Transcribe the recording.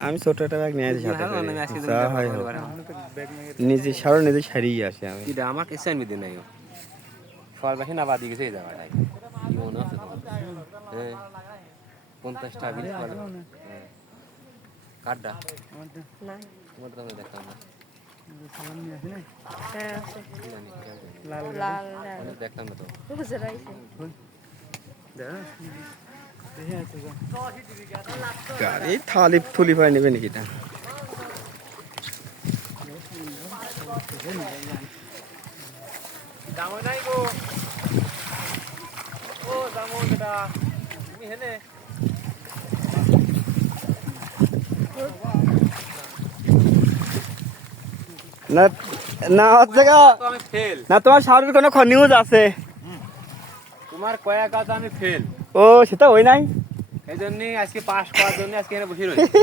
আমি ছোট একটা ব্যাগ নিয়ে আসি সাথে করে যা হয় হোক নিজে সারো নিজে সারিয়ে আসি আমি কি আমার কিছু আনবি দিন নাই সবার বেশি না বাদি গেছে এই জায়গাটায় কি মনে হচ্ছে তোমার হ্যাঁ 50টা বিল বলে কাটটা তোমার তো আমি দেখতাম না দেখতাম না তো গাড়ি থালি থুলি পাই নেবে নাকি এটা দামো নাই গো ও দামো এটা তুমি হেনে না না হচ্ছে তো আমি ফেল না তোমার সারের কোনো নিউজ আছে তোমার কয়েক কাজ আমি ফেল ও সেটা ওই নাই এই জন্যই আজকে পাস করার জন্য আজকে এখানে বসে রয়েছি